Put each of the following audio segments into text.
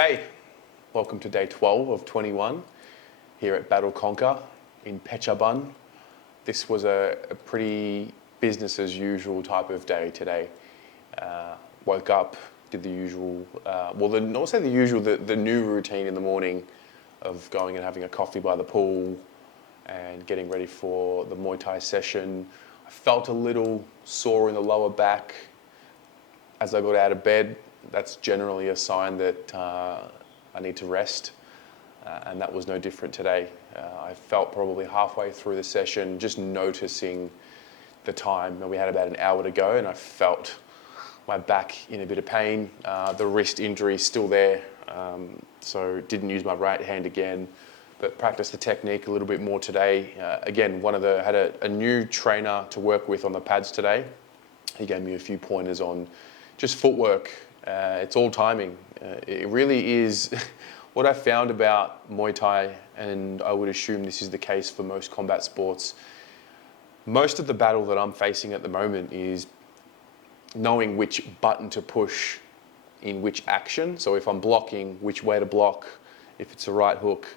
Hey, welcome to day 12 of 21 here at Battle Conquer in Phetchabun. This was a pretty business as usual type of day today. Woke up, did the usual, not say the usual, the new routine in the morning of going and having a coffee by the pool and getting ready for the Muay Thai session. I felt a little sore in the lower back as I got out of bed. That's generally a sign that I need to rest, and that was no different today. I felt probably halfway through the session just noticing the time, and we had about an hour to go, and I felt my back in a bit of pain. The wrist injury is still there, so didn't use my right hand again, but practiced the technique a little bit more today. Again, had a new trainer to work with on the pads today. He gave me a few pointers on just footwork. It's all timing. It really is. What I found about Muay Thai, and I would assume this is the case for most combat sports, most of the battle that I'm facing at the moment is knowing which button to push in which action. So if I'm blocking, which way to block, if it's a right hook,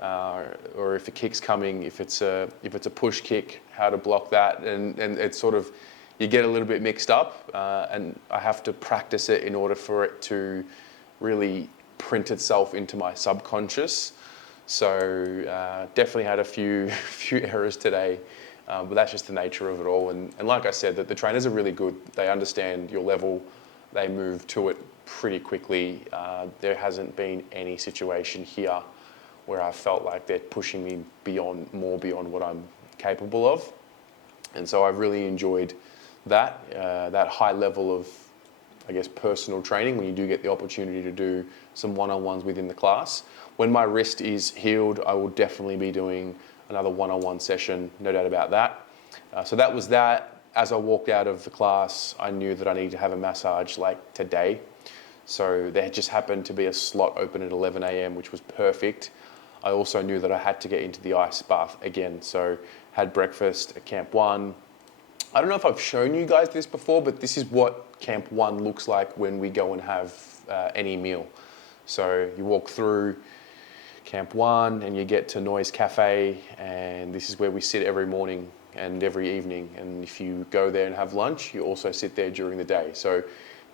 or if a kick's coming, if it's a push kick, how to block that, and it's sort of, you get a little bit mixed up, and I have to practice it in order for it to really print itself into my subconscious. So definitely had a few errors today, but that's just the nature of it all. And like I said, that the trainers are really good. They understand your level. They move to it pretty quickly. There hasn't been any situation here where I felt like they're pushing me more beyond what I'm capable of. And so I've really enjoyed that high level of, I guess, personal training when you do get the opportunity to do some one-on-ones within the class. When my wrist is healed, I will definitely be doing another one-on-one session, no doubt about that. So that was that. As I walked out of the class, I knew that I needed to have a massage like today. So there just happened to be a slot open at 11 a.m., which was perfect. I also knew that I had to get into the ice bath again. So had breakfast at Camp 1. I don't know if I've shown you guys this before, but this is what Camp 1 looks like when we go and have any meal. So you walk through Camp 1 and you get to Noise Cafe, and this is where we sit every morning and every evening. And if you go there and have lunch, you also sit there during the day. So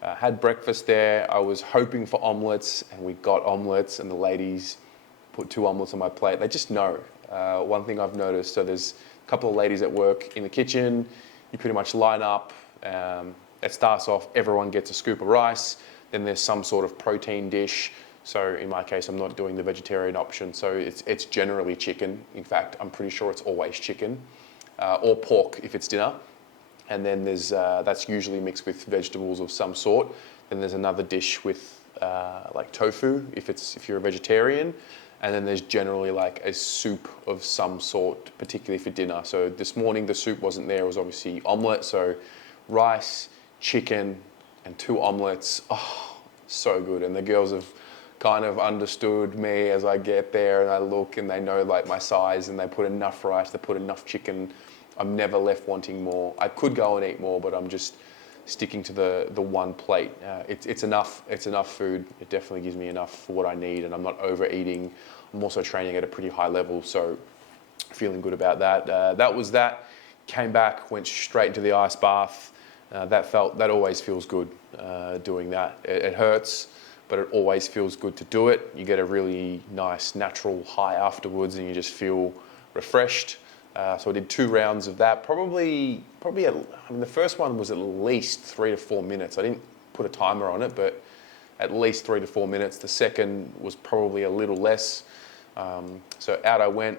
had breakfast there. I was hoping for omelets, and we got omelets, and the ladies put 2 omelets on my plate. They just know. One thing I've noticed, so there's a couple of ladies at work in the kitchen. You pretty much line up. It starts off, everyone gets a scoop of rice. Then there's some sort of protein dish. So in my case, I'm not doing the vegetarian option. So it's generally chicken. In fact, I'm pretty sure it's always chicken, or pork if it's dinner. And then there's that's usually mixed with vegetables of some sort. Then there's another dish with like tofu if you're a vegetarian. And then there's generally like a soup of some sort, particularly for dinner. So this morning the soup wasn't there. It was obviously omelette. So rice, chicken, and 2 omelets. Oh, so good. And the girls have kind of understood me as I get there, and I look, and they know like my size, and they put enough rice, they put enough chicken. I'm never left wanting more. I could go and eat more, but I'm just sticking to the one plate. It's enough. It's enough food. It definitely gives me enough for what I need, and I'm not overeating. I'm also training at a pretty high level, so feeling good about that. That was that. Came back, went straight into the ice bath. That always feels good doing that. It hurts, but it always feels good to do it. You get a really nice natural high afterwards, and you just feel refreshed. So I did 2 rounds of that. Probably. The first one was at least 3 to 4 minutes. I didn't put a timer on it, but at least 3 to 4 minutes. The second was probably a little less. So out I went.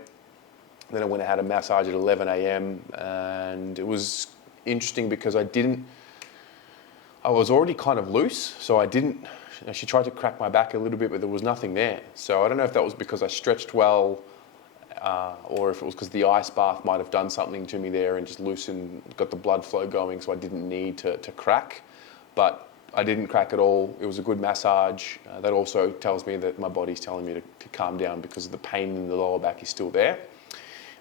Then I went and had a massage at 11 a.m. and it was interesting because I was already kind of loose, so I didn't. She tried to crack my back a little bit, but there was nothing there. So I don't know if that was because I stretched well. Or if it was because the ice bath might have done something to me there and just loosened, got the blood flow going, so I didn't need to crack. But I didn't crack at all. It was a good massage. That also tells me that my body's telling me to calm down because the pain in the lower back is still there.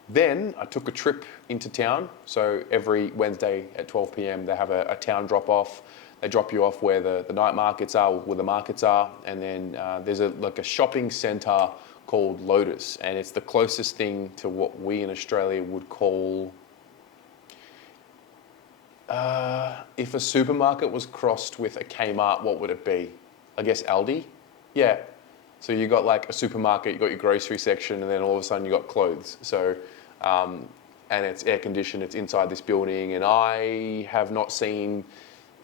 Then I took a trip into town. So every Wednesday at 12 p.m. they have a town drop-off. They drop you off where the night markets are, where the markets are, and then there's like a shopping centre called Lotus, and it's the closest thing to what we in Australia would call, if a supermarket was crossed with a Kmart, what would it be? I guess Aldi? Yeah. So you got like a supermarket, you got your grocery section, and then all of a sudden you got clothes. So, and it's air conditioned, it's inside this building, and I have not seen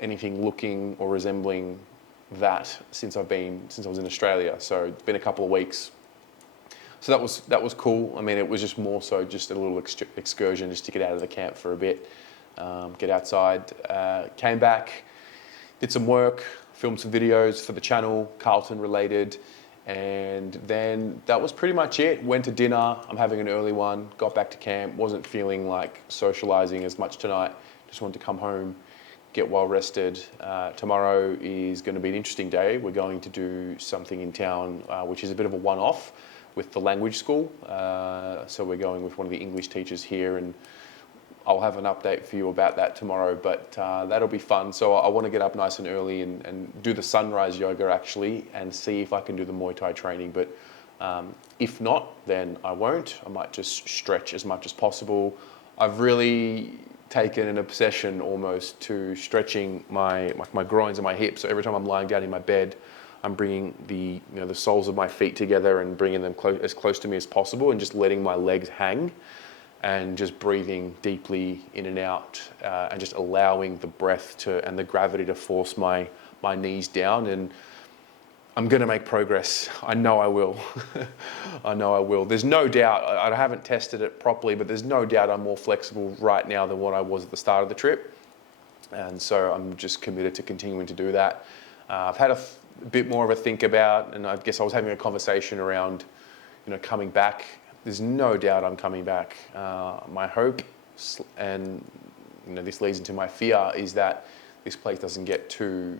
anything looking or resembling that since I was in Australia. So it's been a couple of weeks. So that was cool. I mean, it was just more so just a little excursion just to get out of the camp for a bit, get outside. Came back, did some work, filmed some videos for the channel, Carlton related, and then that was pretty much it. Went to dinner. I'm having an early one. Got back to camp. Wasn't feeling like socializing as much tonight. Just wanted to come home, get well rested. Tomorrow is going to be an interesting day. We're going to do something in town, which is a bit of a one-off with the language school. So we're going with one of the English teachers here, and I'll have an update for you about that tomorrow, but that'll be fun. So I want to get up nice and early and do the sunrise yoga actually, and see if I can do the Muay Thai training. But if not, then I won't. I might just stretch as much as possible. I've really taken an obsession almost to stretching my groins and my hips. So every time I'm lying down in my bed, I'm bringing the soles of my feet together and bringing them as close to me as possible, and just letting my legs hang, and just breathing deeply in and out, and just allowing the breath and the gravity to force my knees down. And I'm going to make progress. I know I will. I know I will. There's no doubt, I haven't tested it properly, but there's no doubt I'm more flexible right now than what I was at the start of the trip. And so I'm just committed to continuing to do that. I've had a bit more of a think about, and I guess I was having a conversation around, coming back. There's no doubt I'm coming back. My hope, and this leads into my fear, is that this place doesn't get too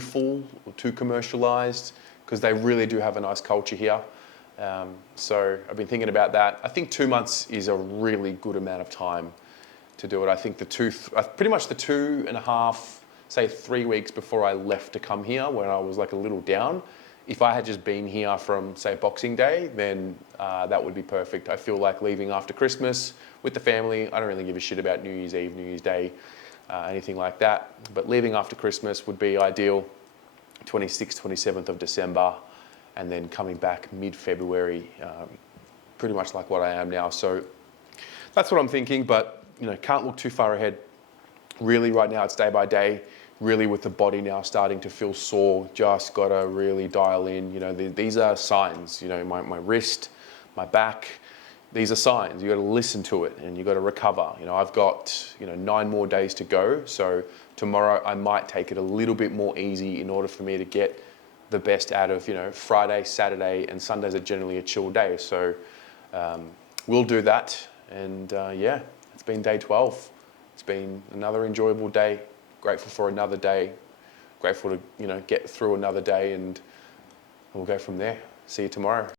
full or too commercialized, because they really do have a nice culture here. So I've been thinking about that. I think 2 months is a really good amount of time to do it. I think pretty much the 2.5, say 3 weeks before I left to come here, when I was like a little down, if I had just been here from, say, Boxing Day, then that would be perfect. I feel like leaving after Christmas with the family. I don't really give a shit about New Year's Eve, New Year's Day, anything like that. But leaving after Christmas would be ideal, 26th, 27th of December, and then coming back mid-February, pretty much like what I am now. So that's what I'm thinking, but can't look too far ahead. Really, right now, it's day by day. Really, with the body now starting to feel sore, just got to really dial in. These are signs, my wrist, my back, these are signs. You got to listen to it, and you got to recover. I've got, 9 more days to go. So tomorrow I might take it a little bit more easy in order for me to get the best out of, Friday, Saturday, and Sundays are generally a chill day. So we'll do that. And yeah, it's been day 12. It's been another enjoyable day. Grateful for another day, grateful to get through another day, and we'll go from there. See you tomorrow.